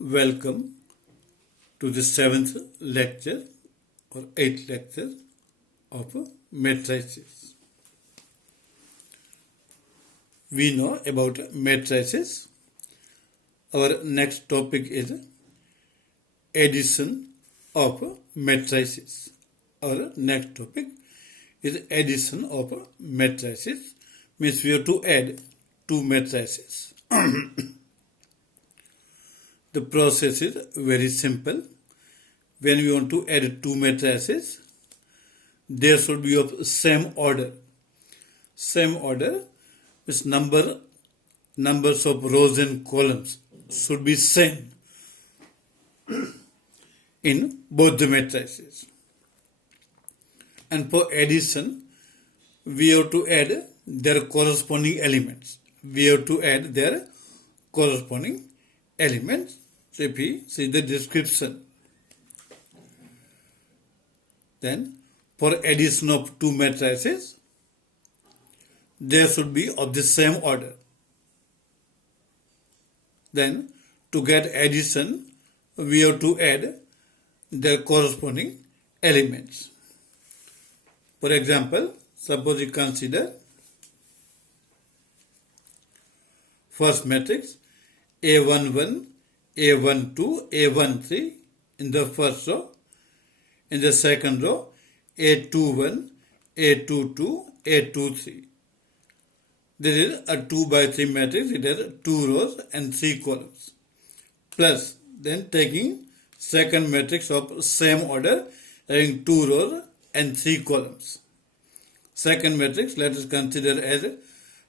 Welcome to the 7th lecture or 8th lecture of matrices. We know about matrices. Our next topic is addition of matrices. Our next topic is addition of matrices. Means we have to add two matrices. The process is very simple. When we want to add two matrices, they should be of same order. Same order is numbers of rows and columns should be same in both the matrices. And for addition, we have to add their corresponding elements. We have to add their corresponding elements. So if we see the description, then for addition of two matrices, they should be of the same order. Then to get addition, we have to add their corresponding elements. For example, suppose you consider first matrix A11, A12, A13 in the first row. In the second row, A21, A22, A23. This is a 2 by 3 matrix. It has 2 rows and 3 columns. Plus, then taking second matrix of same order, having 2 rows and 3 columns. Second matrix, let us consider as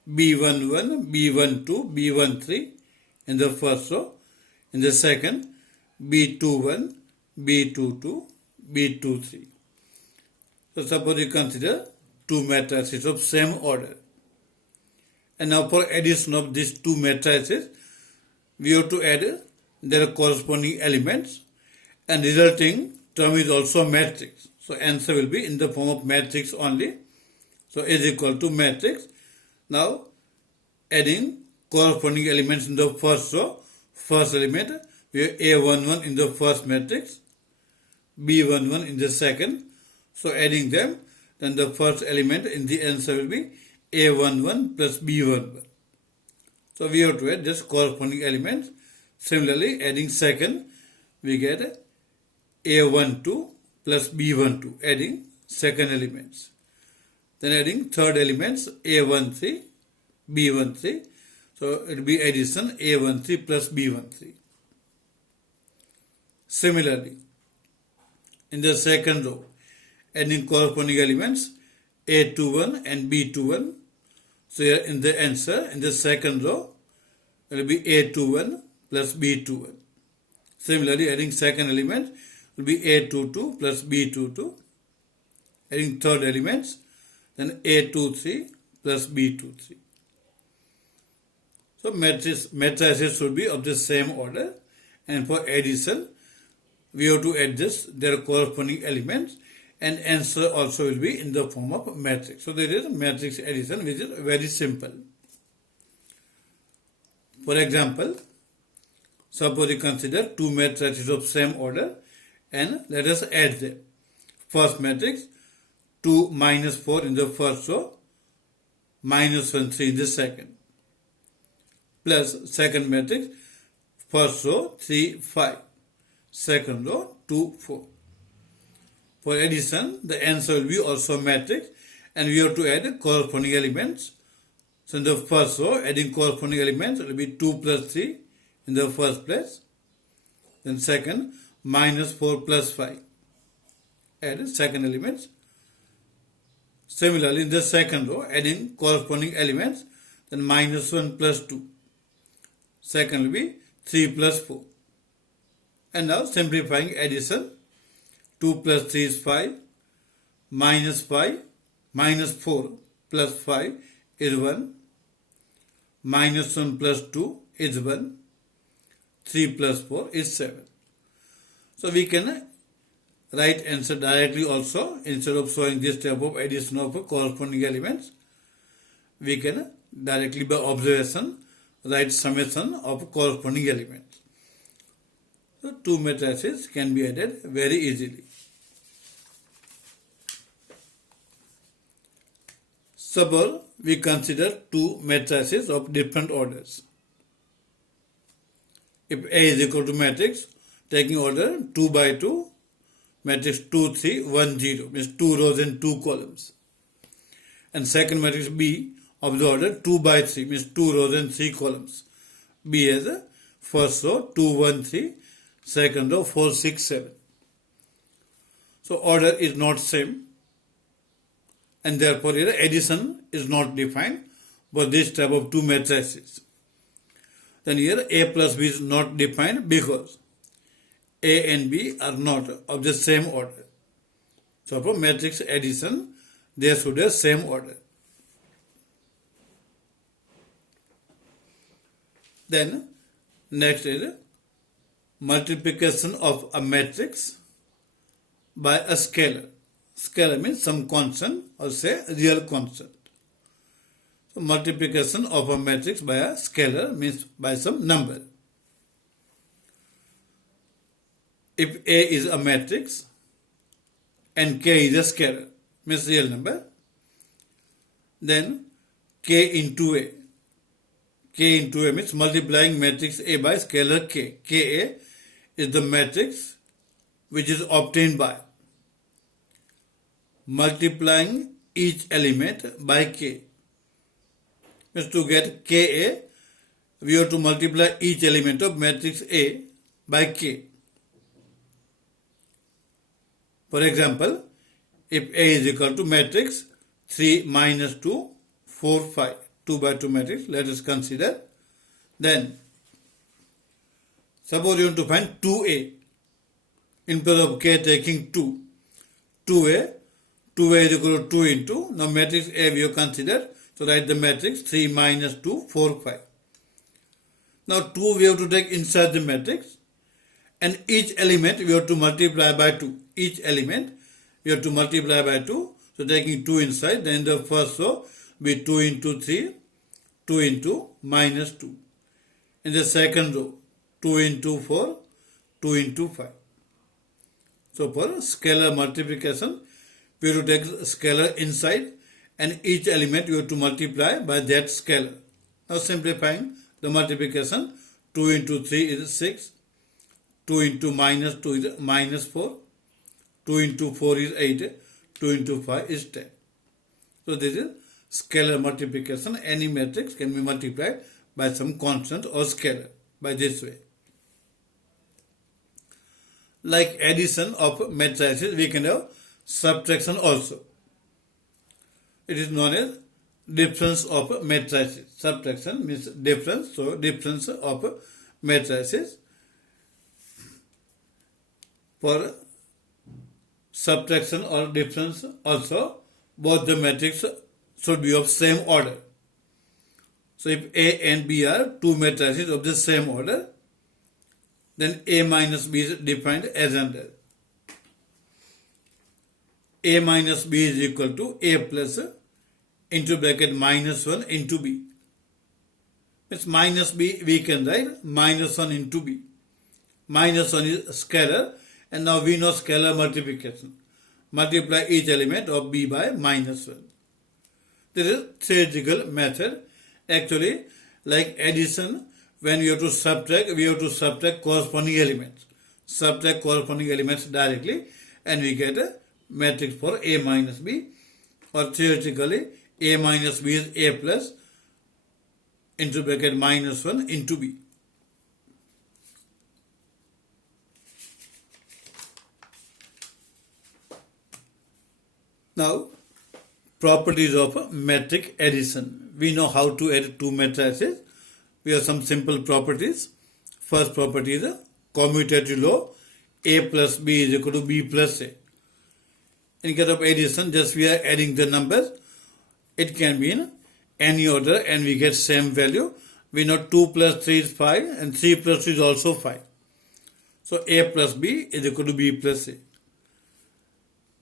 B11, B12, B13 in the first row. In the second, B21, B22, B23. So suppose you consider two matrices of same order. And now for addition of these two matrices, we have to add their corresponding elements, and resulting term is also matrix. So answer will be in the form of matrix only. So is equal to matrix. Now adding corresponding elements in the first row. First element, we have A11 in the first matrix, B11 in the second. So adding them, then the first element in the answer will be A11 plus B11. So we have to add just corresponding elements. Similarly, adding second, we get A12 plus B12, adding second elements. Then adding third elements, A13, B13. So it will be addition A13 plus B13. Similarly, in the second row, adding corresponding elements A21 and B21. So here in the answer, in the second row, it will be A21 plus B21. Similarly, adding second element will be A22 plus B22. Adding third elements, then A23 plus B23. So matrices should be of the same order, and for addition, we have to adjust their corresponding elements, and answer also will be in the form of matrix. So there is a matrix addition which is very simple. For example, suppose you consider two matrices of same order and let us add them. First matrix, 2 minus 4 in the first row, minus 1, 3 in the second. Plus second matrix, first row 3, 5, second row 2, 4. For addition, the answer will be also matrix, and we have to add corresponding elements. So in the first row, adding corresponding elements will be 2 plus 3 in the first place. Then second, minus 4 plus 5. Add second elements. Similarly, in the second row, adding corresponding elements, then minus 1 plus 2. Second will be 3 plus 4. And now simplifying addition, 2 plus 3 is 5, minus 4 plus 5 is 1, minus 1 plus 2 is 1, 3 plus 4 is 7. So we can write answer directly also. Instead of showing this type of addition of corresponding elements, we can directly by observation write summation of corresponding elements. So two matrices can be added very easily. Suppose we consider two matrices of different orders. If A is equal to matrix taking order 2 by 2, matrix 2, 3, 1, 0, means 2 rows and 2 columns. And second matrix B of the order 2 by 3, means 2 rows and 3 columns. B has a first row 2, 1, 3, second row 4, 6, 7. So order is not same, and therefore here addition is not defined for this type of two matrices. Then here A plus B is not defined because A and B are not of the same order. So for matrix addition, they should have same order. Then next is multiplication of a matrix by a scalar. Scalar means some constant or say real constant. So multiplication of a matrix by a scalar means by some number. If A is a matrix and K is a scalar, means real number, then K into A. K into A means multiplying matrix A by scalar K. Ka is the matrix which is obtained by multiplying each element by K. Means to get Ka, we have to multiply each element of matrix A by K. For example, if A is equal to matrix 3 minus 2, 4, 5, 2 by 2 matrix, let us consider. Then, suppose you want to find 2A. In place of K taking 2. 2A is equal to 2 into, now matrix A we have considered, so write the matrix 3 minus 2, 4, 5. Now 2 we have to take inside the matrix, and each element we have to multiply by 2. Each element we have to multiply by 2. So taking 2 inside, then the first row be 2 into 3, 2 into minus 2. In the second row, 2 into 4, 2 into 5. So for scalar multiplication, we have to take scalar inside, and each element we have to multiply by that scalar. Now simplifying the multiplication, 2 into 3 is 6, 2 into minus 2 is minus 4, 2 into 4 is 8, 2 into 5 is 10. So this is scalar multiplication. Any matrix can be multiplied by some constant or scalar by this way. Like addition of matrices, we can have subtraction also. It is known as difference of matrices. Subtraction means difference, so difference of matrices. For subtraction or difference also, both the matrix should be of same order. So if A and B are two matrices of the same order, then A minus B is defined as under. A minus B is equal to A plus into bracket minus 1 into B. It's minus B, we can write minus 1 into B. Minus 1 is scalar, and now we know scalar multiplication. Multiply each element of B by minus 1. This is theoretical method. Actually, like addition, when we have to subtract corresponding elements. Subtract corresponding elements directly, and we get a matrix for A minus B. Or theoretically, A minus B is A plus into bracket minus 1 into B. Now, properties of metric addition. We know how to add two matrices. We have some simple properties. First property is a commutative law. A plus B is equal to B plus A. In case of addition, just we are adding the numbers. It can be in any order and we get same value. We know 2 plus 3 is 5 and 3 plus 3 is also 5. So A plus B is equal to B plus A.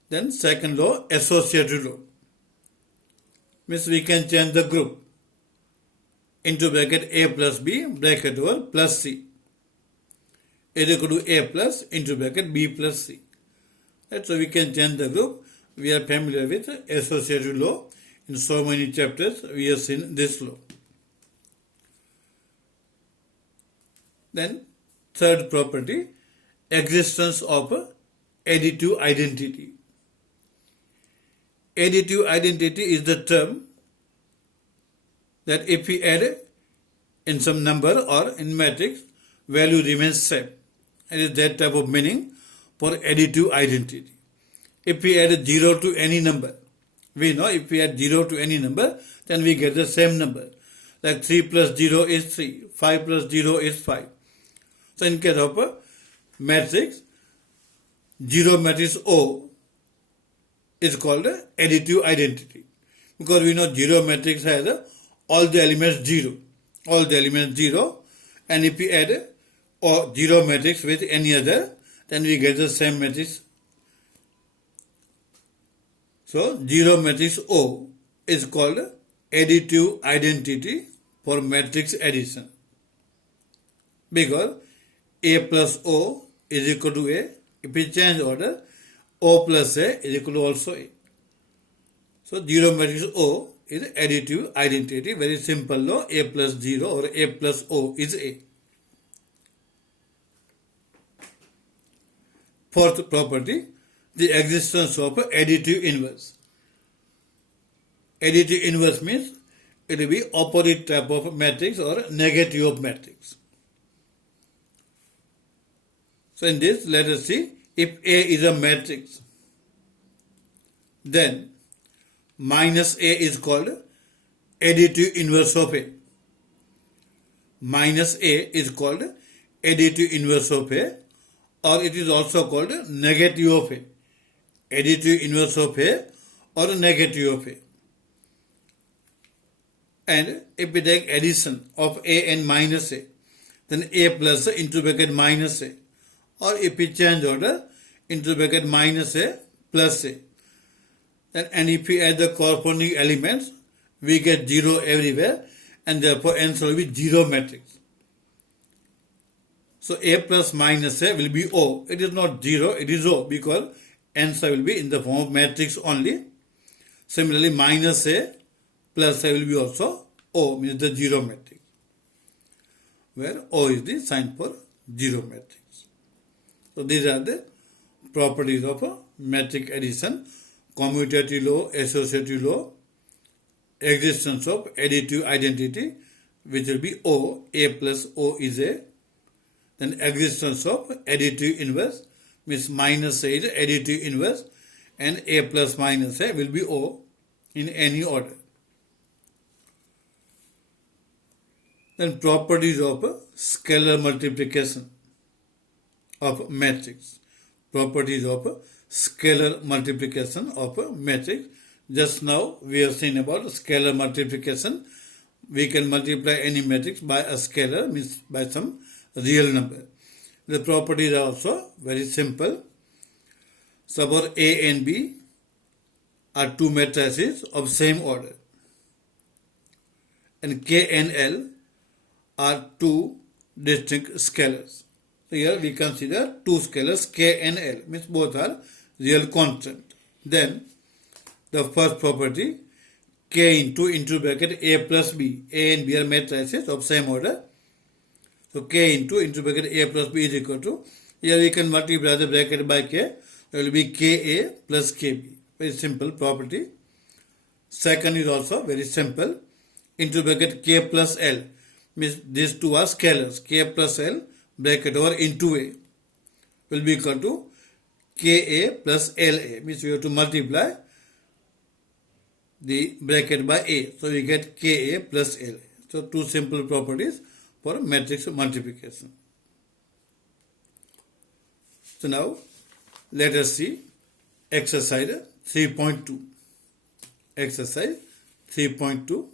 Then second law, associative law. Means we can change the group into bracket A plus B, bracket over plus C. is equal to A plus into bracket B plus C. Right? So we can change the group. We are familiar with associative law. In so many chapters, we have seen this law. Then, third property, existence of additive identity. Additive identity is the term that if we add in some number or in matrix, value remains same. It is that type of meaning for additive identity. If we add 0 to any number, we know if we add 0 to any number, then we get the same number. Like 3 plus 0 is 3, 5 plus 0 is 5. So in case of a matrix, 0 matrix O is called additive identity. Because we know 0 matrix has all the elements 0. All the elements 0. And if we add 0 matrix with any other, then we get the same matrix. So 0 matrix O is called additive identity for matrix addition. Because A plus O is equal to A. If we change order, O plus A is equal to also A. So 0 matrix O is additive identity. Very simple law. A plus 0 or A plus O is A. Fourth property, the existence of additive inverse. Additive inverse means it will be opposite type of matrix or negative of matrix. So in this, let us see, if A is a matrix, then minus A is called additive inverse of A. Minus A is called additive inverse of A, or it is also called negative of A. Additive inverse of A or negative of A. And if we take addition of A and minus A, then A plus into bracket minus A. Or if we change order, into bracket minus A plus A. And if we add the corresponding elements, we get 0 everywhere, and therefore answer will be 0 matrix. So A plus minus A will be O. It is not 0, it is O, because answer will be in the form of matrix only. Similarly, minus A plus A will be also O, means the 0 matrix, where O is the sign for 0 matrix. So these are the properties of a matrix addition: commutative law, associative law, existence of additive identity, which will be O, A plus O is A. Then existence of additive inverse, means minus A is additive inverse, and A plus minus A will be O in any order. Then properties of scalar multiplication of matrix. Properties of scalar multiplication of a matrix. Just now we have seen about scalar multiplication. We can multiply any matrix by a scalar, means by some real number. The properties are also very simple. Suppose A and B are two matrices of same order, and K and L are two distinct scalars. So here we consider two scalars K and L, means both are real constant. Then the first property, K into bracket A plus B. A and B are matrices of same order. So K into bracket A plus B is equal to, here we can multiply the bracket by K. There will be Ka plus Kb. Very simple property. Second is also very simple. Into bracket K plus L, means these two are scalars. K plus L bracket over into A will be equal to Ka plus La, means we have to multiply the bracket by A. So we get Ka plus La. So two simple properties for matrix multiplication. So now let us see exercise 3.2. Exercise 3.2.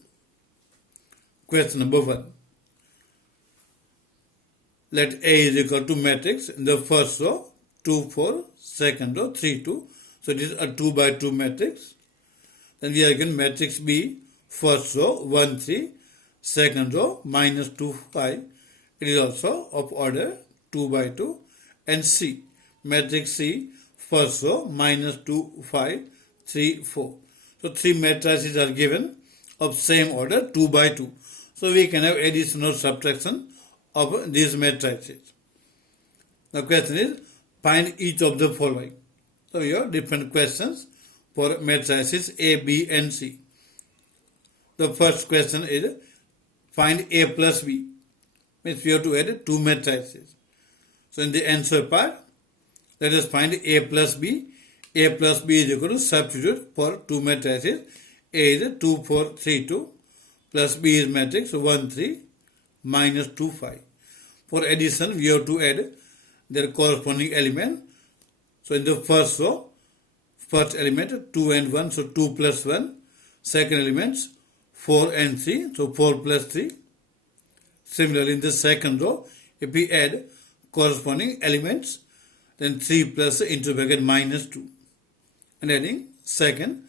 Question number 1. Let A is equal to matrix in the first row 2, 4, second row 3, 2. So it is a 2 by 2 matrix. Then we are given matrix B, first row 1, 3, second row minus 2, 5. It is also of order 2 by 2, and C, matrix C, first row, minus 2, 5, 3, 4. So 3 matrices are given of same order, 2 by 2. So we can have addition or subtraction of these matrices. The question is, find each of the following. So we have different questions for matrices A, B and C. The first question is, find A plus B. Means we have to add 2 matrices. So in the answer part, let us find A plus B. A plus B is equal to substitute for 2 matrices. A is 2, 4, 3, 2 plus B is matrix 1, 3 minus 2, 5. For addition, we have to add their corresponding element. So in the first row, first element 2 and 1, so 2 plus 1. Second elements 4 and 3, so 4 plus 3. Similarly, in the second row, if we add corresponding elements, then 3 plus into bracket minus 2. And adding second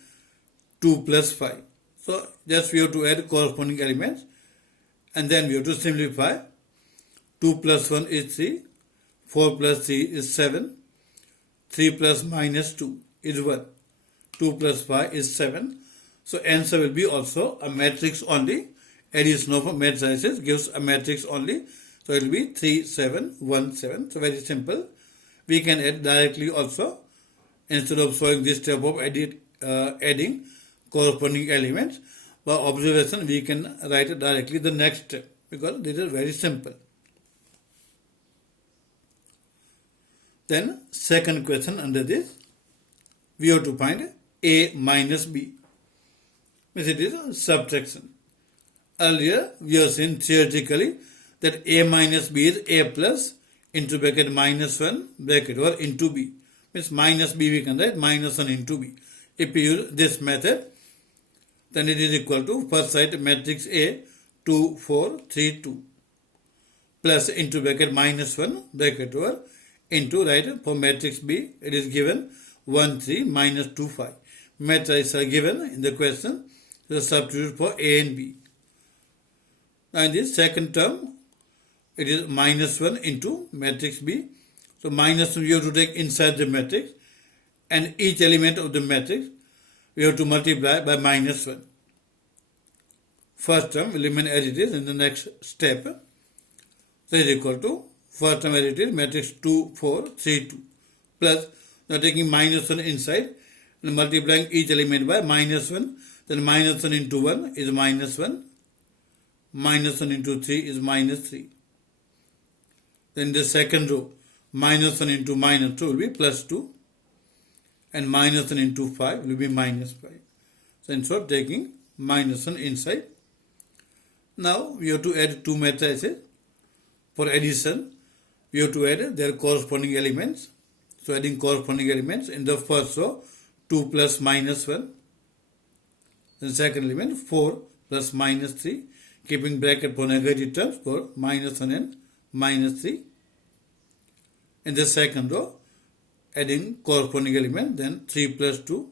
2 plus 5. So just we have to add corresponding elements and then we have to simplify. 2 plus 1 is 3, 4 plus 3 is 7, 3 plus minus 2 is 1, 2 plus 5 is 7. So answer will be also a matrix only. Addition of matrices gives a matrix only. So it will be 3, 7, 1, 7. So very simple. We can add directly also. Instead of showing this step of adding corresponding elements, by observation we can write directly the next step because this is very simple. Then second question under this, we have to find A minus B. Means it is subtraction. Earlier we have seen theoretically that A minus B is A plus into bracket minus 1 bracket or into B. Means minus B we can write minus 1 into B. If we use this method, then it is equal to first side matrix A 2, 4, 3, 2 plus into bracket minus 1 bracket or into, right, for matrix B it is given 1, 3 minus 2, 5. Matrices are given in the question, so substitute for A and B. Now in this second term, it is minus 1 into matrix B. So minus 1 we have to take inside the matrix and each element of the matrix we have to multiply by minus 1. First term will remain as it is in the next step. So is equal to first term as it is matrix 2, 4, 3, 2 plus now taking minus 1 inside and multiplying each element by minus 1. Then minus 1 into 1 is minus 1. Minus 1 into 3 is minus 3. Then the second row, minus 1 into minus 2 will be plus 2. And minus 1 into 5 will be minus 5. So instead of taking minus 1 inside, now we have to add 2 matrices. For addition, we have to add their corresponding elements. So adding corresponding elements in the first row, 2 plus minus 1. Then second element, 4 plus minus 3. Keeping bracket for negative terms for minus 1 and minus 3. In the second row, adding corresponding element, then 3 plus 2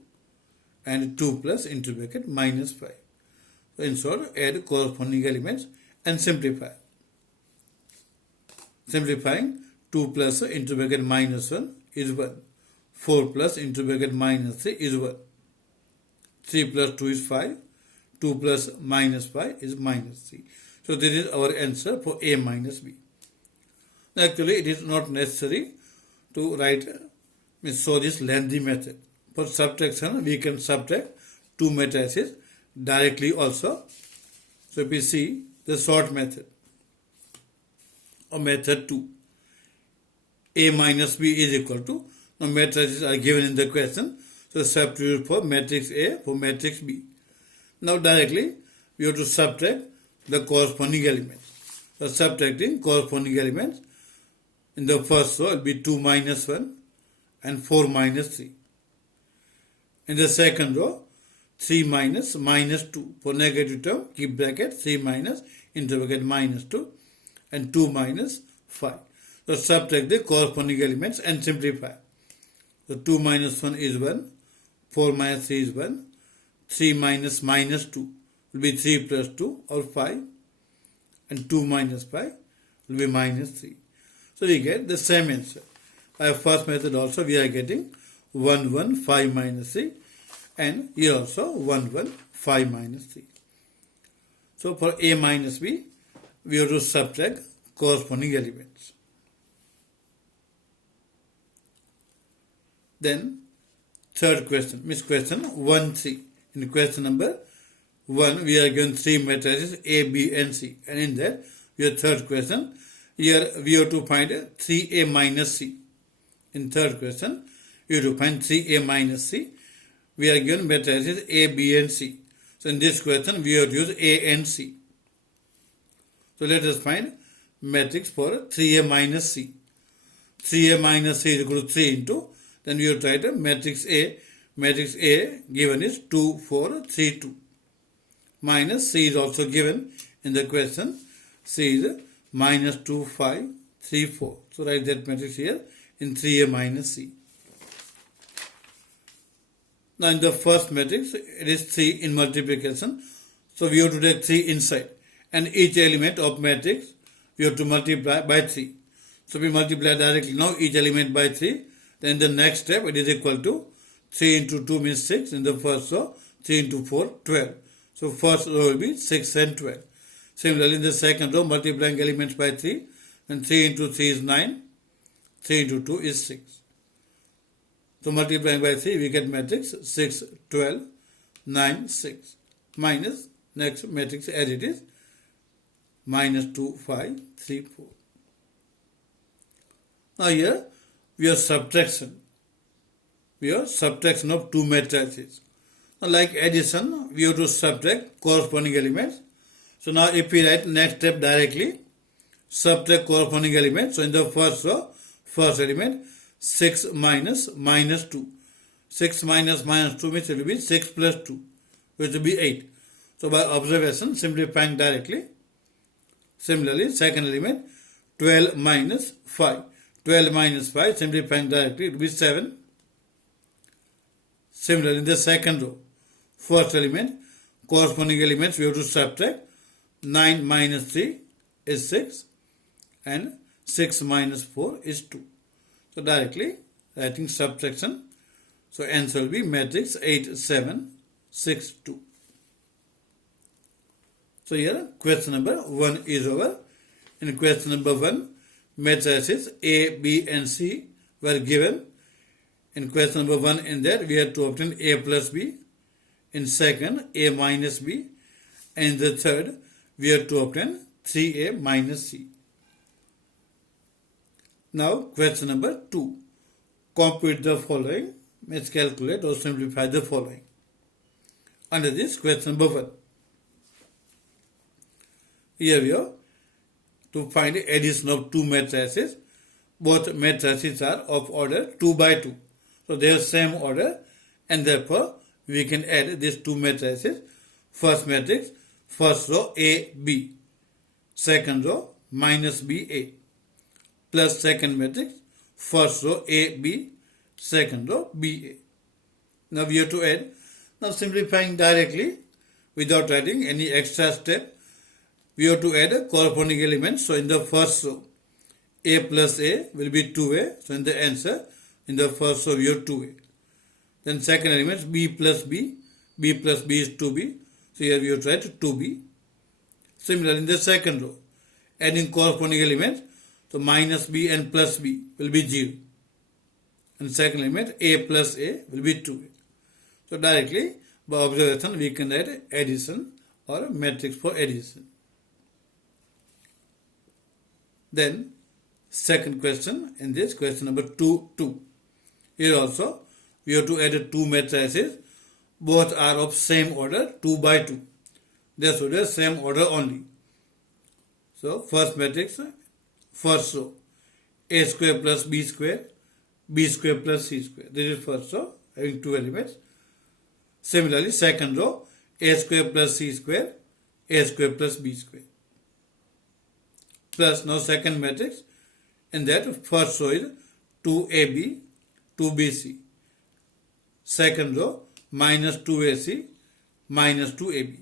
and 2 plus into bracket minus 5. So in short, add corresponding elements and simplify. Simplifying, 2 plus into bracket minus 1 is 1. 4 plus into bracket minus 3 is 1. 3 plus 2 is 5. 2 plus minus 5 is minus 3. So this is our answer for A minus B. Actually, it is not necessary to write, show this lengthy method. For subtraction, we can subtract 2 matrices directly also. So if we see the short method or method 2, A minus B is equal to, now matrices are given in the question, so substitute for matrix A for matrix B. Now directly we have to subtract the corresponding elements. So subtracting corresponding elements, in the first row it will be 2 minus 1 and 4 minus 3. In the second row, 3 minus minus 2. For negative term, keep bracket 3 minus into bracket minus 2 and 2 minus 5. So subtract the corresponding elements and simplify. So 2 minus 1 is 1, 4 minus 3 is 1, 3 minus minus 2 will be 3 plus 2 or 5 and 2 minus 5 will be minus 3. So we get the same answer. Our first method also we are getting 1, 1, 5 minus 3, and here also 1, 1, 5 minus 3. So for A minus B, we have to subtract corresponding elements. Then third question, question 1, 3. In question number 1, we are given 3 matrices A, B and C. And in that, your third question, here we have to find 3A minus C. In third question, you have to find 3A minus C. We are given matrices A, B and C. So in this question, we have to use A and C. So let us find matrix for 3A minus C. 3A minus C is equal to 3 into, then we have to write a matrix A. Matrix A given is 2, 4, 3, 2. Minus C is also given in the question. C is minus 2, 5, 3, 4. So write that matrix here in 3A minus C. Now in the first matrix, it is 3 in multiplication. So we have to take 3 inside. And each element of matrix, we have to multiply by 3. So we multiply directly now each element by 3. Then the next step, it is equal to 3 into 2 means 6 in the first row. 3 into 4, 12. So first row will be 6 and 12. Similarly, in the second row, multiplying elements by 3. And 3 into 3 is 9. 3 into 2 is 6. So multiplying by 3, we get matrix 6, 12, 9, 6. Minus next matrix as it is, minus 2, 5, 3, 4. Now here, we have subtraction. We have subtraction of two matrices. Now like addition, we have to subtract corresponding elements. So now if we write next step directly, subtract corresponding elements. So in the first row, first element, 6 minus minus 2. 6 minus minus 2 means it will be 6 plus 2, which will be 8. So by observation, simplifying directly. Similarly, second element, 12 minus 5. 12 minus 5, simplifying directly, it will be 7. Similarly, in the second row, first element, corresponding elements, we have to subtract. 9 minus 3 is 6, and 6 minus 4 is 2. So directly writing subtraction. So answer will be matrix 8, 7, 6, 2. So here question number 1 is over. In question number 1, matrices A, B and C were given. In question number 1, in that we have to obtain A plus B. In second, A minus B. And in the third, we have to obtain 3A minus C. Now question number 2. Compute the following. Let's calculate or simplify the following. Under this, question number 1. Here we have to find the addition of two matrices. Both matrices are of order 2 by 2. So they are same order, and therefore we can add these two matrices. First matrix, first row A, B. Second row minus B, A. Plus second matrix, first row A, B. Second row B, A. Now we have to add. Now simplifying directly without adding any extra step, we have to add a corresponding element. So in the first row, A plus A will be 2A. So in the answer, in the first row we have 2A. Then second element, B plus B. B plus B is 2B. So here we have to write 2B. Similarly, in the second row, adding corresponding elements, so minus B and plus B will be 0. And second element, A plus A will be 2A. So directly, by observation, we can add addition or a matrix for addition. Then, second question, in this question number 2, 2. Here also, we have to add two matrices. Both are of same order, 2 by 2. They should have same order only. So, first matrix, first row, A square plus B square, B square plus C square. This is first row, having two elements. Similarly, second row, A square plus C square, A square plus B square. Plus now second matrix, in that first row is 2AB, 2BC. Second row, minus 2AC, minus 2AB.